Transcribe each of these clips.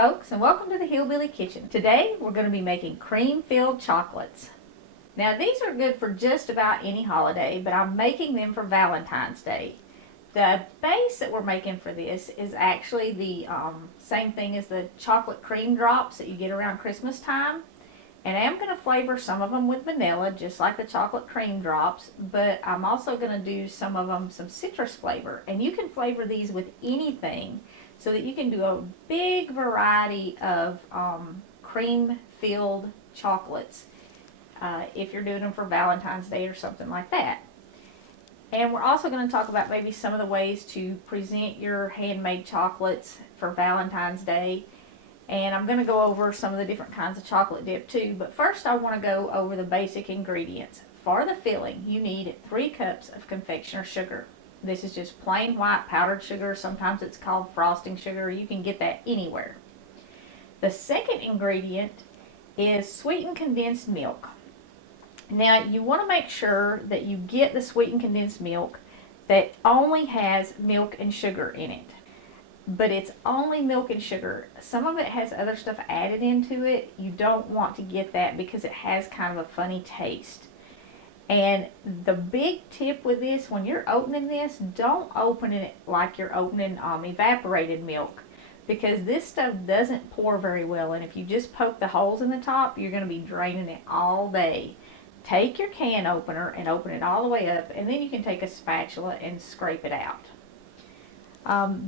folks, and welcome to the Hillbilly Kitchen. Today we're going to be making cream-filled chocolates. Now these are good for just about any holiday, but I'm making them for Valentine's Day. The base that we're making for this is actually the same thing as the chocolate cream drops that you get around Christmas time. And I am going to flavor some of them with vanilla, just like the chocolate cream drops, but I'm also going to do some of them some citrus flavor. And you can flavor these with anything, so that you can do a big variety of cream-filled chocolates if you're doing them for Valentine's Day or something like that. And we're also going to talk about maybe some of the ways to present your handmade chocolates for Valentine's Day. And I'm going to go over some of the different kinds of chocolate dip too. But first I want to go over the basic ingredients. For the filling, you need 3 cups of confectioner's sugar. This is just plain white powdered sugar. Sometimes it's called frosting sugar. You can get that anywhere. The second ingredient is sweetened condensed milk. Now you want to make sure that you get the sweetened condensed milk that only has milk and sugar in it. But it's only milk and sugar. Some of it has other stuff added into it. You don't want to get that because it has kind of a funny taste. And the big tip with this, when you're opening this, don't open it like you're opening evaporated milk, because this stuff doesn't pour very well, and if you just poke the holes in the top, you're going to be draining it all day. Take your can opener and open it all the way up, and then you can take a spatula and scrape it out.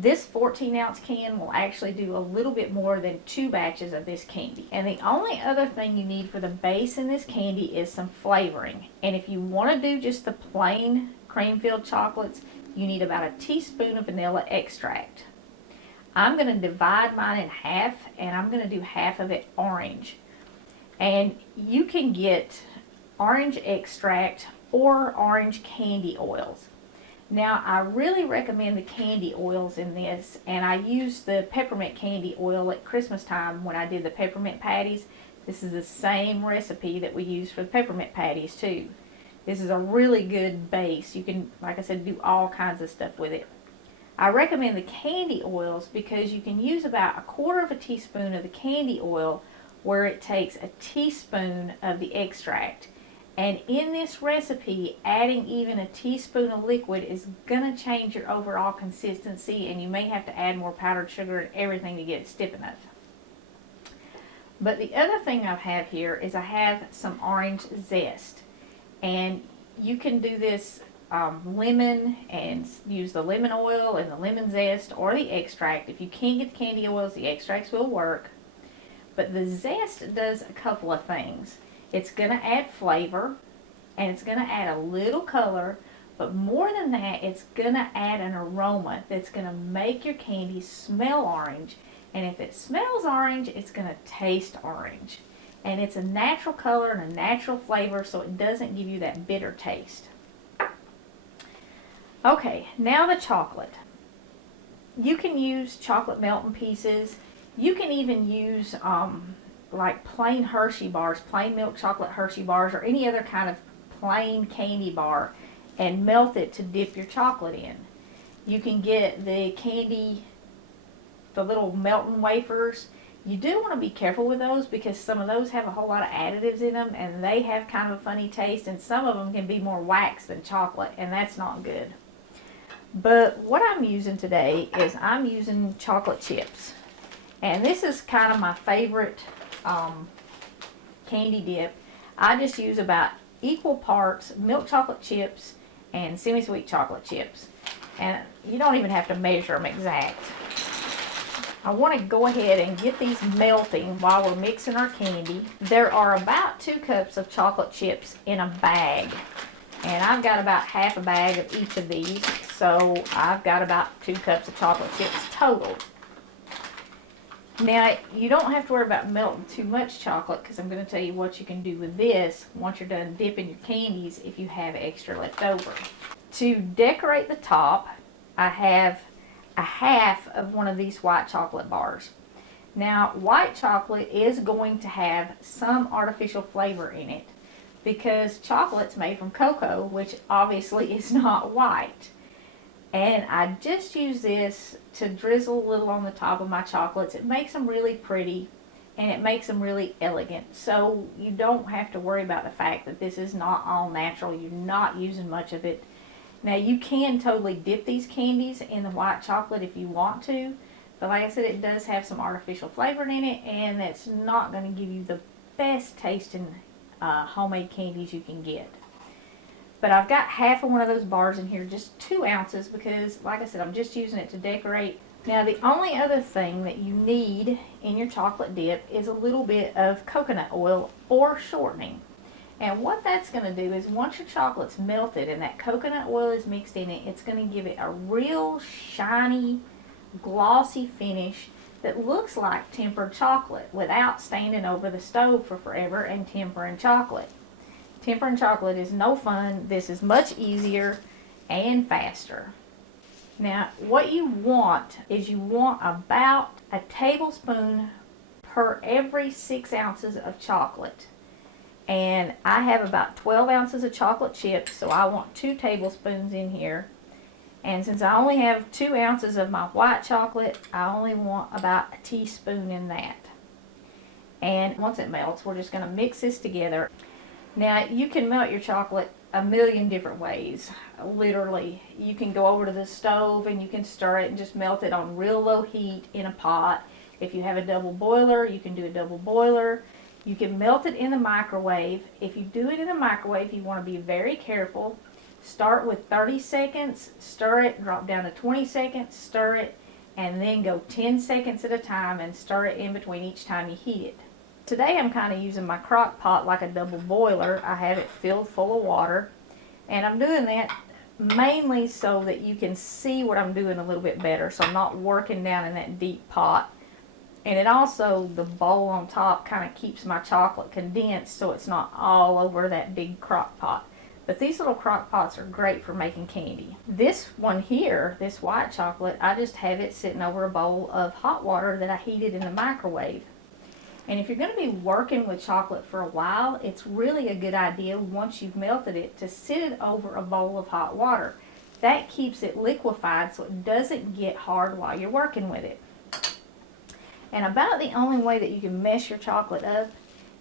This 14-ounce can will actually do a little bit more than 2 batches of this candy. And the only other thing you need for the base in this candy is some flavoring. And if you want to do just the plain cream-filled chocolates, you need about a teaspoon of vanilla extract. I'm going to divide mine in half, and I'm going to do half of it orange. And you can get orange extract or orange candy oils. Now, I really recommend the candy oils in this, and I used the peppermint candy oil at Christmas time when I did the peppermint patties. This is the same recipe that we use for the peppermint patties too. This is a really good base. You can, like I said, do all kinds of stuff with it. I recommend the candy oils because you can use about 1/4 teaspoon of the candy oil where it takes a teaspoon of the extract. And in this recipe, adding even a teaspoon of liquid is going to change your overall consistency, and you may have to add more powdered sugar and everything to get it stiff enough. But the other thing I have here is I have some orange zest. And you can do this lemon and use the lemon oil and the lemon zest or the extract. If you can't get the candy oils, the extracts will work. But the zest does a couple of things. It's going to add flavor, and it's going to add a little color, but more than that, it's going to add an aroma that's going to make your candy smell orange. And if it smells orange, it's going to taste orange. And it's a natural color and a natural flavor, so it doesn't give you that bitter taste. Okay, now the chocolate. You can use chocolate melting pieces. You can even use like plain Hershey bars, plain milk chocolate Hershey bars, or any other kind of plain candy bar, and melt it to dip your chocolate in. You can get the candy, the little melting wafers. You do want to be careful with those because some of those have a whole lot of additives in them, and they have kind of a funny taste, and some of them can be more wax than chocolate, and that's not good. But what I'm using today is I'm using chocolate chips. And this is kind of my favorite candy dip. I just use about equal parts milk chocolate chips and semi-sweet chocolate chips. And you don't even have to measure them exact. I want to go ahead and get these melting while we're mixing our candy. There are about 2 cups of chocolate chips in a bag. And I've got about half a bag of each of these. So I've got about 2 cups of chocolate chips total. Now, you don't have to worry about melting too much chocolate because I'm going to tell you what you can do with this once you're done dipping your candies if you have extra left over. To decorate the top, I have a half of one of these white chocolate bars. Now, white chocolate is going to have some artificial flavor in it because chocolate's made from cocoa, which obviously is not white. And I just use this to drizzle a little on the top of my chocolates. It makes them really pretty and it makes them really elegant. So you don't have to worry about the fact that this is not all natural. You're not using much of it. Now you can totally dip these candies in the white chocolate if you want to. But like I said, it does have some artificial flavoring in it, and that's not going to give you the best tasting homemade candies you can get. But I've got half of one of those bars in here, just 2 ounces, because like I said, I'm just using it to decorate. Now the only other thing that you need in your chocolate dip is a little bit of coconut oil or shortening. And what that's going to do is once your chocolate's melted and that coconut oil is mixed in it, it's going to give it a real shiny, glossy finish that looks like tempered chocolate without standing over the stove for forever and tempering chocolate. Tempering chocolate is no fun. This is much easier and faster. Now what you want is you want about a tablespoon per every 6 ounces of chocolate. And I have about 12 ounces of chocolate chips, so I want 2 tablespoons in here. And since I only have 2 ounces of my white chocolate, I only want about a teaspoon in that. And once it melts, we're just going to mix this together. Now, you can melt your chocolate a million different ways. Literally, you can go over to the stove and you can stir it and just melt it on real low heat in a pot. If you have a double boiler, you can do a double boiler. You can melt it in the microwave. If you do it in the microwave, you want to be very careful. Start with 30 seconds, stir it, drop down to 20 seconds, stir it, and then go 10 seconds at a time and stir it in between each time you heat it. Today I'm kind of using my crock pot like a double boiler. I have it filled full of water, and I'm doing that mainly so that you can see what I'm doing a little bit better, so I'm not working down in that deep pot. And it also, the bowl on top kind of keeps my chocolate condensed so it's not all over that big crock pot. But these little crock pots are great for making candy. This one here, this white chocolate, I just have it sitting over a bowl of hot water that I heated in the microwave. And if you're going to be working with chocolate for a while, it's really a good idea once you've melted it to sit it over a bowl of hot water. That keeps it liquefied so it doesn't get hard while you're working with it. And about the only way that you can mess your chocolate up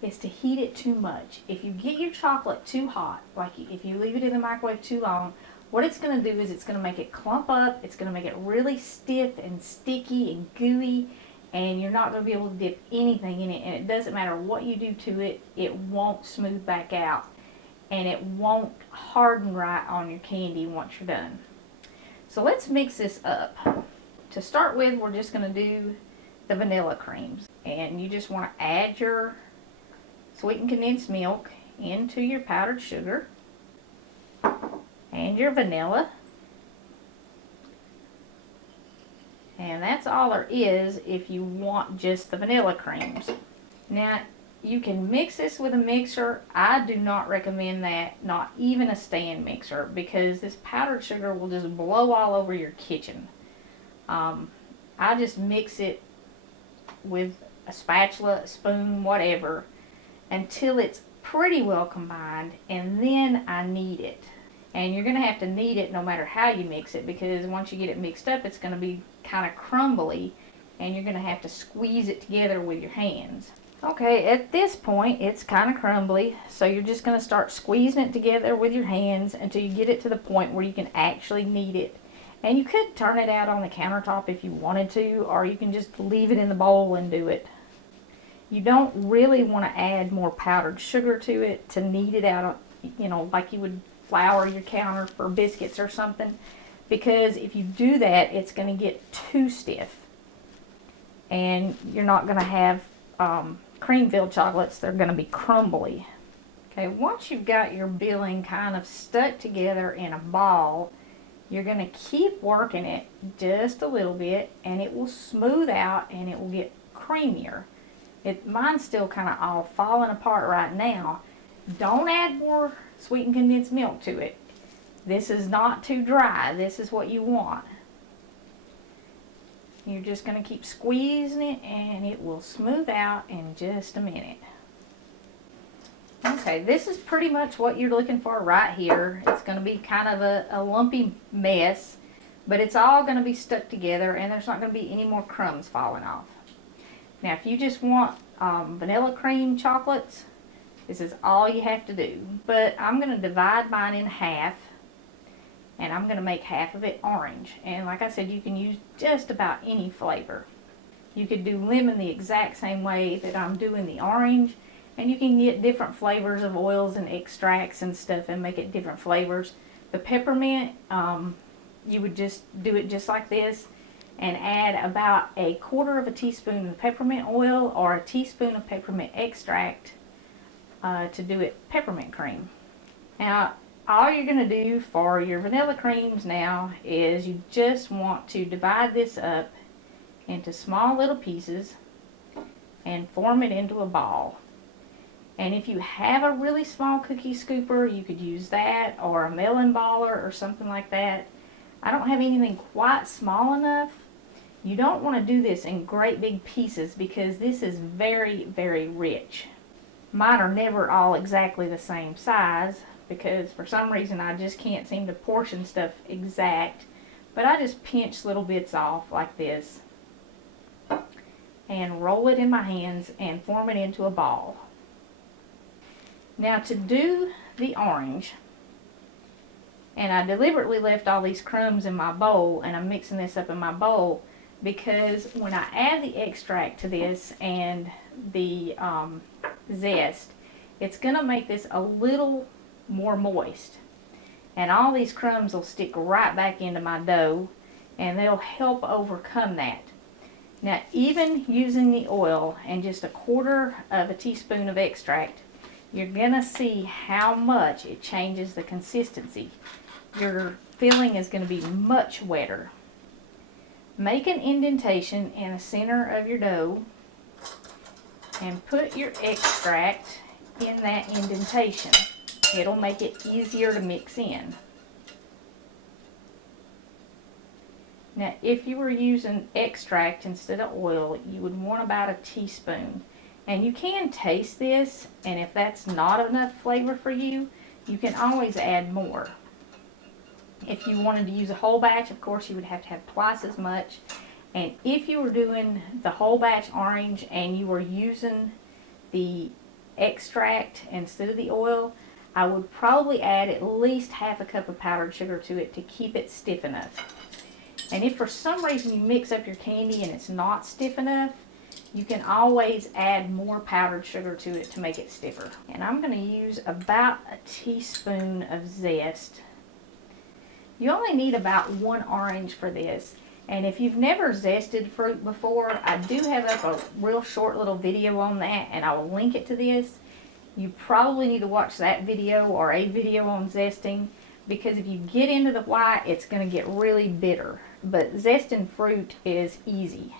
is to heat it too much. If you get your chocolate too hot, like if you leave it in the microwave too long, what it's going to do is it's going to make it clump up, it's going to make it really stiff and sticky and gooey, and you're not going to be able to dip anything in it, and it doesn't matter what you do to it, it won't smooth back out, and it won't harden right on your candy once you're done. So let's mix this up. To start with, we're just going to do the vanilla creams, and you just want to add your sweetened condensed milk into your powdered sugar and your vanilla, and that's all there is if you want just the vanilla creams. Now you can mix this with a mixer. I do not recommend that, not even a stand mixer, because this powdered sugar will just blow all over your kitchen. I just mix it with a spatula, a spoon, whatever, until it's pretty well combined, and then I knead it. And you're going to have to knead it no matter how you mix it, because once you get it mixed up, it's going to be kind of crumbly, and you're going to have to squeeze it together with your hands. Okay, at this point, it's kind of crumbly, so you're just going to start squeezing it together with your hands until you get it to the point where you can actually knead it. And you could turn it out on the countertop if you wanted to, or you can just leave it in the bowl and do it. You don't really want to add more powdered sugar to it to knead it out, like you would flour your counter for biscuits or something, because if you do that, it's going to get too stiff, and you're not going to have cream-filled chocolates. They're going to be crumbly. Okay, once you've got your filling kind of stuck together in a ball, you're going to keep working it just a little bit, and it will smooth out and it will get creamier. Mine's still kind of all falling apart right now. Don't add more sweetened condensed milk to it. This is not too dry. This is what you want. You're just going to keep squeezing it, and it will smooth out in just a minute. Okay, this is pretty much what you're looking for right here. It's going to be kind of a lumpy mess, but it's all going to be stuck together and there's not going to be any more crumbs falling off. Now if you just want vanilla cream chocolates, this is all you have to do. But I'm going to divide mine in half, and I'm going to make half of it orange. And like I said, you can use just about any flavor. You could do lemon the exact same way that I'm doing the orange, and you can get different flavors of oils and extracts and stuff and make it different flavors. The peppermint, you would just do it just like this and add about 1/4 teaspoon of peppermint oil or a teaspoon of peppermint extract to do it peppermint cream. Now all you're going to do for your vanilla creams now is you just want to divide this up into small little pieces and form it into a ball. And if you have a really small cookie scooper, you could use that, or a melon baller or something like that. I don't have anything quite small enough. You don't want to do this in great big pieces because this is very, very rich. Mine are never all exactly the same size because for some reason I just can't seem to portion stuff exact. But I just pinch little bits off like this and roll it in my hands and form it into a ball. Now to do the orange, and I deliberately left all these crumbs in my bowl, and I'm mixing this up in my bowl because when I add the extract to this and the zest, it's going to make this a little more moist. And all these crumbs will stick right back into my dough, and they'll help overcome that. Now, even using the oil and just 1/4 teaspoon of extract, you're going to see how much it changes the consistency. Your filling is going to be much wetter. Make an indentation in the center of your dough and put your extract in that indentation. It'll make it easier to mix in. Now, if you were using extract instead of oil, you would want about 1 teaspoon. And you can taste this, and if that's not enough flavor for you, you can always add more. If you wanted to use a whole batch, of course, you would have to have twice as much. And if you were doing the whole batch orange and you were using the extract instead of the oil, I would probably add at least 1/2 cup of powdered sugar to it to keep it stiff enough. And if for some reason you mix up your candy and it's not stiff enough, you can always add more powdered sugar to it to make it stiffer. And I'm going to use about 1 teaspoon of zest. You only need about 1 orange for this. And if you've never zested fruit before, I do have up a real short little video on that, and I will link it to this. You probably need to watch that video or a video on zesting, because if you get into the white, it's going to get really bitter. But zesting fruit is easy.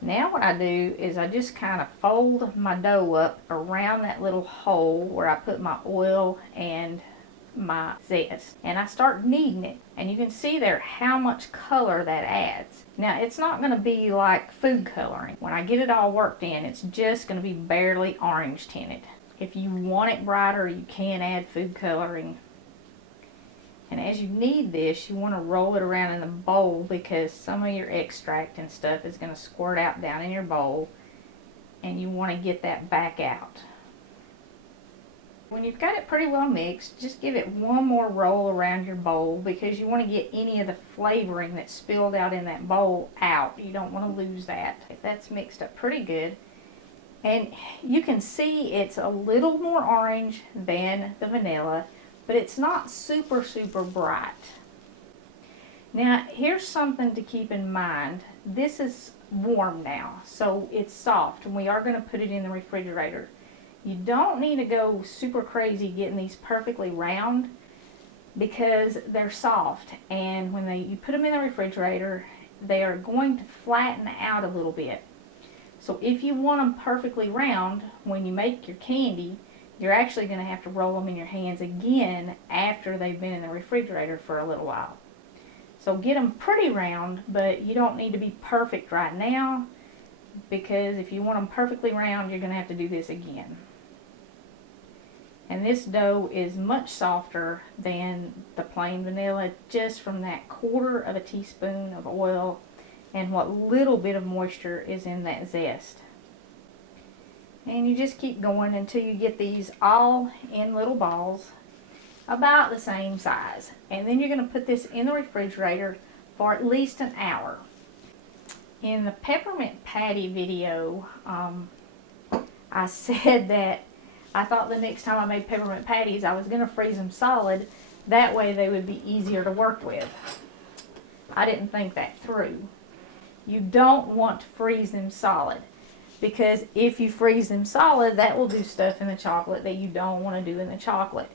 Now what I do is I just kind of fold my dough up around that little hole where I put my oil and my zest, and I start kneading it, and you can see there how much color that adds. Now it's not going to be like food coloring. When I get it all worked in, it's just going to be barely orange tinted. If you want it brighter, you can add food coloring. And as you knead this, you want to roll it around in the bowl because some of your extract and stuff is going to squirt out down in your bowl, and you want to get that back out. When you've got it pretty well mixed, just give it one more roll around your bowl because you want to get any of the flavoring that spilled out in that bowl out. You don't want to lose that. That's mixed up pretty good. And you can see it's a little more orange than the vanilla, but it's not super, super bright. Now, here's something to keep in mind. This is warm now, so it's soft, and we are going to put it in the refrigerator. You don't need to go super crazy getting these perfectly round because they're soft, and when you put them in the refrigerator, they are going to flatten out a little bit. So if you want them perfectly round, when you make your candy, you're actually going to have to roll them in your hands again after they've been in the refrigerator for a little while. So get them pretty round, but you don't need to be perfect right now, because if you want them perfectly round, you're going to have to do this again. And this dough is much softer than the plain vanilla, just from that 1/4 teaspoon of oil and what little bit of moisture is in that zest. And you just keep going until you get these all in little balls about the same size. And then you're going to put this in the refrigerator for at least an hour. In the peppermint patty video, I said that I thought the next time I made peppermint patties, I was going to freeze them solid. That way they would be easier to work with. I didn't think that through. You don't want to freeze them solid, because if you freeze them solid, that will do stuff in the chocolate that you don't want to do in the chocolate.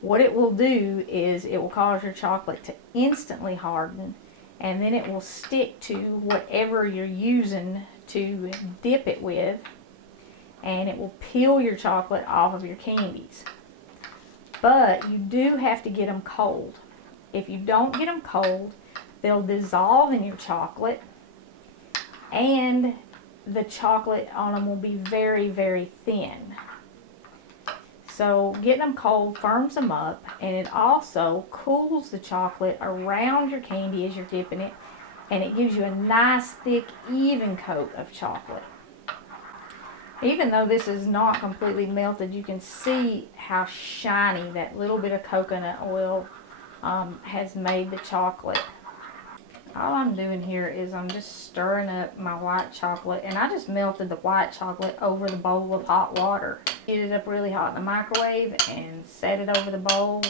What it will do is it will cause your chocolate to instantly harden, and then it will stick to whatever you're using to dip it with, and it will peel your chocolate off of your candies. But you do have to get them cold. If you don't get them cold, they'll dissolve in your chocolate, and the chocolate on them will be very, very thin. So getting them cold firms them up, and it also cools the chocolate around your candy as you're dipping it, and it gives you a nice thick even coat of chocolate. Even though this is not completely melted, you can see how shiny that little bit of coconut oil has made the chocolate. All I'm doing here is I'm just stirring up my white chocolate, and I just melted the white chocolate over the bowl of hot water. Heated it up really hot in the microwave and set it over the bowl,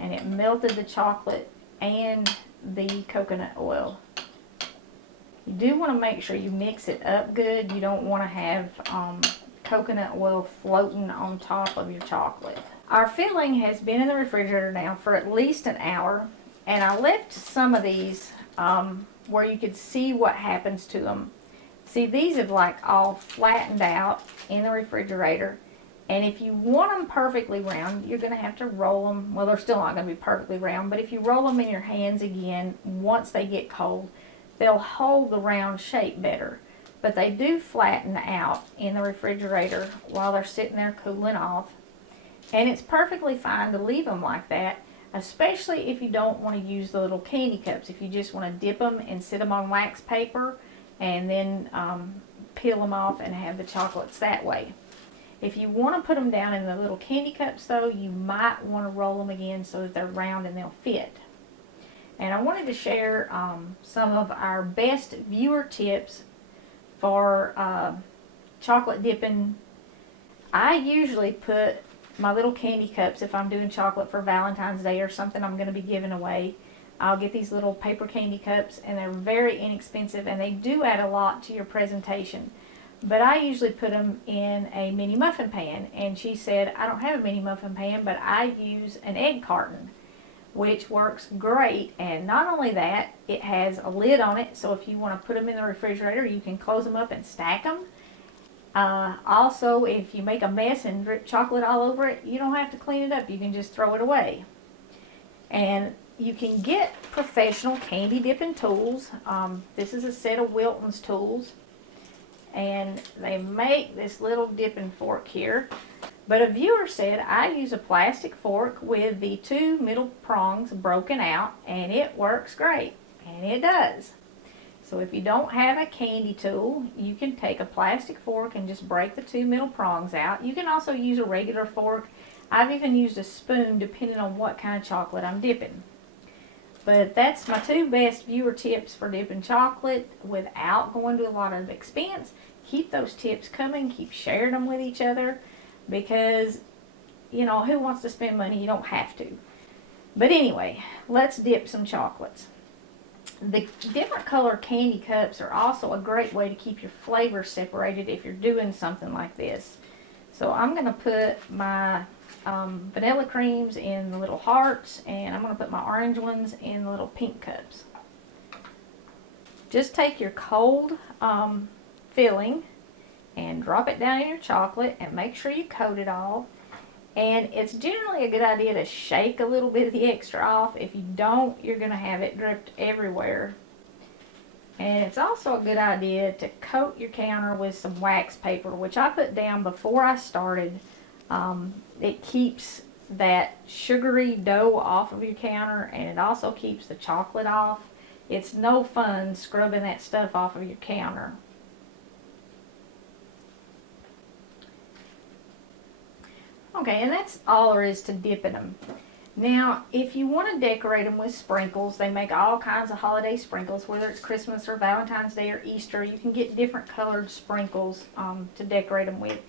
and it melted the chocolate and the coconut oil. You do want to make sure you mix it up good. You don't want to have coconut oil floating on top of your chocolate. Our filling has been in the refrigerator now for at least an hour, and I left some of these where you could see what happens to them. See, these have like all flattened out in the refrigerator, and if you want them perfectly round, you're going to have to roll them. Well, they're still not going to be perfectly round, but if you roll them in your hands again, once they get cold, they'll hold the round shape better. But they do flatten out in the refrigerator while they're sitting there cooling off, and it's perfectly fine to leave them like that, especially if you don't want to use the little candy cups. If you just want to dip them and sit them on wax paper and then peel them off and have the chocolates that way. If you want to put them down in the little candy cups though, you might want to roll them again so that they're round and they'll fit. And I wanted to share some of our best viewer tips for chocolate dipping. I usually put my little candy cups, if I'm doing chocolate for Valentine's Day or something I'm going to be giving away, I'll get these little paper candy cups, and they're very inexpensive, and they do add a lot to your presentation. But I usually put them in a mini muffin pan, and she said, I don't have a mini muffin pan, but I use an egg carton, which works great. And not only that, it has a lid on it, so if you want to put them in the refrigerator, you can close them up and stack them. Also, if you make a mess and drip chocolate all over it, you don't have to clean it up. You can just throw it away. And you can get professional candy dipping tools. This is a set of Wilton's tools, and they make this little dipping fork here. But a viewer said I use a plastic fork with the 2 middle prongs broken out, and it works great. And it does. So if you don't have a candy tool, you can take a plastic fork and just break the 2 middle prongs out. You can also use a regular fork. I've even used a spoon depending on what kind of chocolate I'm dipping. But that's my 2 best viewer tips for dipping chocolate without going to a lot of expense. Keep those tips coming. Keep sharing them with each other, because, you know, who wants to spend money? You don't have to. But anyway, let's dip some chocolates. The different color candy cups are also a great way to keep your flavors separated if you're doing something like this. So I'm going to put my vanilla creams in the little hearts, and I'm going to put my orange ones in the little pink cups. Just take your cold filling and drop it down in your chocolate, and make sure you coat it all. And it's generally a good idea to shake a little bit of the extra off. If you don't, you're going to have it dripped everywhere. And it's also a good idea to coat your counter with some wax paper, which I put down before I started It keeps that sugary dough off of your counter, and it also keeps the chocolate off. It's no fun scrubbing that stuff off of your counter. Okay, and that's all there is to dipping them. Now, if you want to decorate them with sprinkles, they make all kinds of holiday sprinkles, whether it's Christmas or Valentine's Day or Easter. You can get different colored sprinkles to decorate them with.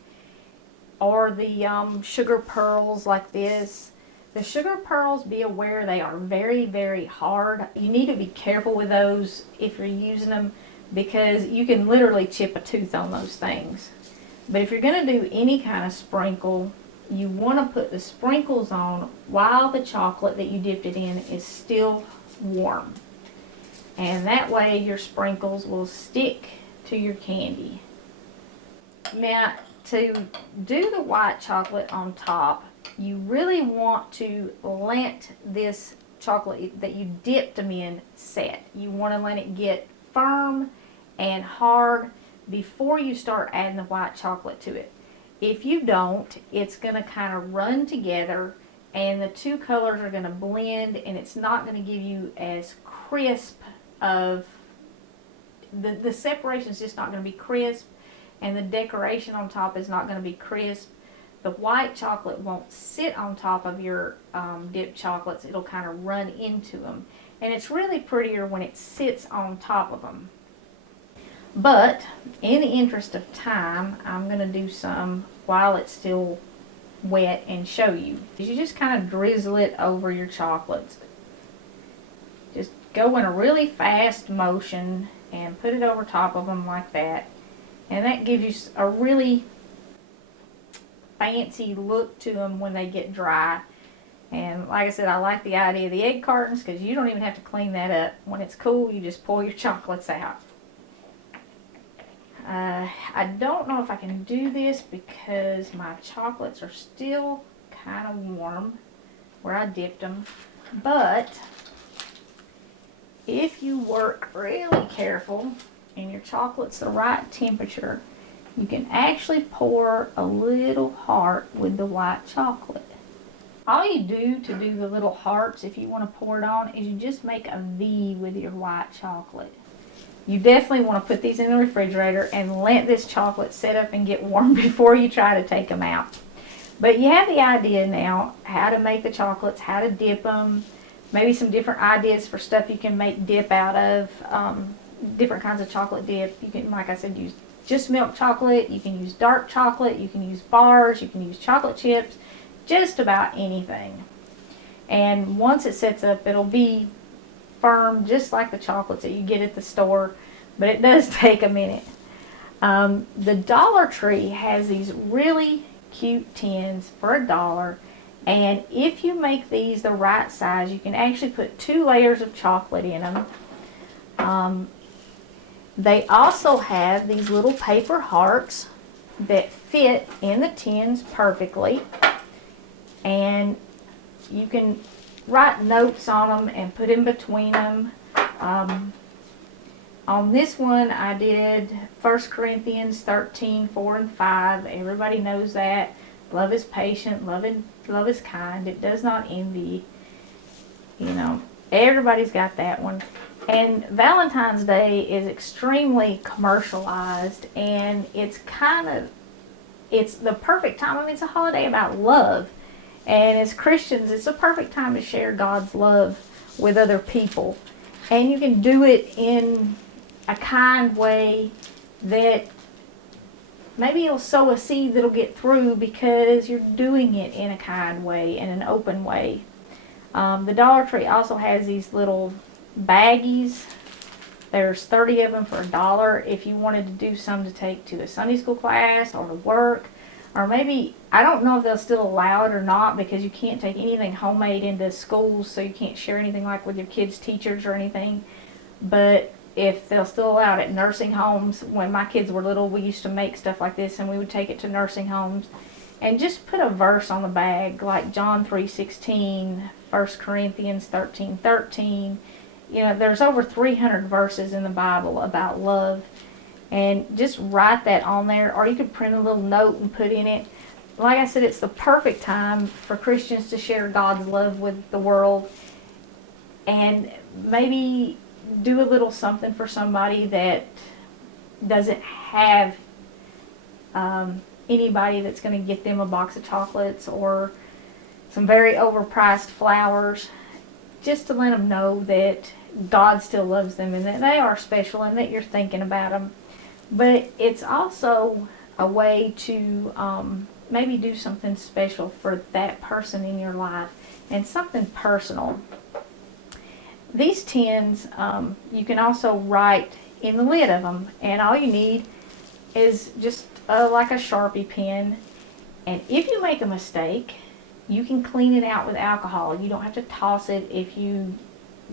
Or the sugar pearls like this. The sugar pearls, be aware they are very, very hard. You need to be careful with those if you're using them, because you can literally chip a tooth on those things. But if you're going to do any kind of sprinkle, you want to put the sprinkles on while the chocolate that you dipped it in is still warm. And that way your sprinkles will stick to your candy. Now, to do the white chocolate on top, you really want to let this chocolate that you dipped them in set. You want to let it get firm and hard before you start adding the white chocolate to it. If you don't, it's going to kind of run together and the two colors are going to blend, and it's not going to give you as crisp of, the separation is just not going to be crisp, and the decoration on top is not going to be crisp. The white chocolate won't sit on top of your dipped chocolates. It'll kind of run into them. And it's really prettier when it sits on top of them. But in the interest of time, I'm going to do some while it's still wet and show you. You just kind of drizzle it over your chocolates. Just go in a really fast motion and put it over top of them like that. And that gives you a really fancy look to them when they get dry. And like I said, I like the idea of the egg cartons because you don't even have to clean that up. When it's cool, you just pour your chocolates out. I don't know if I can do this because my chocolates are still kind of warm where I dipped them. But if you work really careful and your chocolate's the right temperature, you can actually pour a little heart with the white chocolate. All you do to do the little hearts, if you want to pour it on, is you just make a V with your white chocolate. You definitely want to put these in the refrigerator and let this chocolate set up and get warm before you try to take them out. But you have the idea now how to make the chocolates, how to dip them, maybe some different ideas for stuff you can make dip out of, different kinds of chocolate dip. You can, like I said, use just milk chocolate, you can use dark chocolate, you can use bars, you can use chocolate chips, just about anything. And once it sets up, it'll be firm just like the chocolates that you get at the store, but it does take a minute. The Dollar Tree has these really cute tins for $1, and if you make these the right size, you can actually put 2 layers of chocolate in them. They also have these little paper hearts that fit in the tins perfectly, and you can write notes on them and put in between them. On this one I did 1 Corinthians 13, 4 and 5. Everybody knows that. Love is patient, love is kind, it does not envy. You know, everybody's got that one. And Valentine's Day is extremely commercialized, and it's the perfect time. I mean, it's a holiday about love. And as Christians, it's a perfect time to share God's love with other people. And you can do it in a kind way that maybe you'll sow a seed that'll get through because you're doing it in a kind way, in an open way. The Dollar Tree also has these little baggies. There's 30 of them for $1 if you wanted to do some to take to a Sunday school class or to work. Or maybe, I don't know if they'll still allow it or not, because you can't take anything homemade into schools, so you can't share anything like with your kids' teachers or anything. But if they'll still allow it at nursing homes, when my kids were little, we used to make stuff like this and we would take it to nursing homes and just put a verse on the bag, like John 3:16, 1 Corinthians 13:13. You know, there's over 300 verses in the Bible about love. And just write that on there, or you could print a little note and put in it. like I said, it's the perfect time for Christians to share God's love with the world, and maybe do a little something for somebody that doesn't have anybody that's going to get them a box of chocolates or some very overpriced flowers, just to let them know that God still loves them and that they are special and that you're thinking about them. But it's also a way to maybe do something special for that person in your life and something personal. These tins, you can also write in the lid of them, and all you need is just like a Sharpie pen. And if you make a mistake, you can clean it out with alcohol. You don't have to toss it if you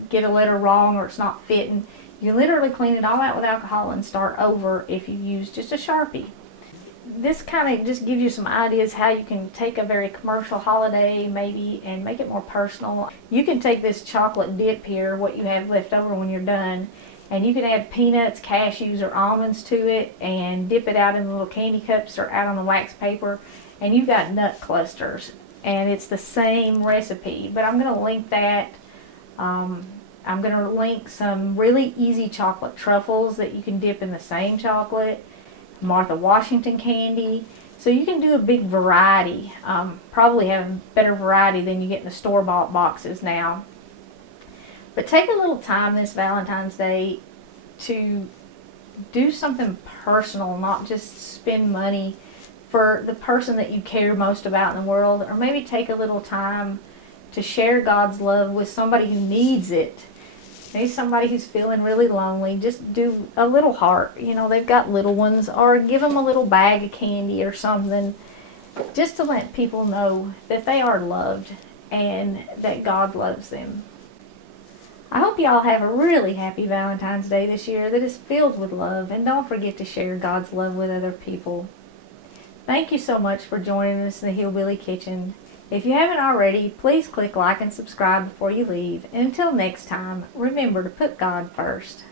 get a letter wrong or it's not fitting. You literally clean it all out with alcohol and start over if you use just a Sharpie. This kind of just gives you some ideas how you can take a very commercial holiday maybe and make it more personal. You can take this chocolate dip here, what you have left over when you're done, and you can add peanuts, cashews, or almonds to it and dip it out in little candy cups or out on the wax paper, and you've got nut clusters. And it's the same recipe, but I'm going to link that. I'm going to link some really easy chocolate truffles that you can dip in the same chocolate, Martha Washington candy. So you can do a big variety, probably have a better variety than you get in the store-bought boxes now. But take a little time this Valentine's Day to do something personal, not just spend money for the person that you care most about in the world, or maybe take a little time to share God's love with somebody who needs it. Maybe somebody who's feeling really lonely. Just do a little heart. You know, they've got little ones, or give them a little bag of candy or something, just to let people know that they are loved and that God loves them. I hope y'all have a really happy Valentine's Day this year that is filled with love, and don't forget to share God's love with other people. Thank you so much for joining us in the Hillbilly Kitchen. If you haven't already, please click like and subscribe before you leave. And until next time, remember to put God first.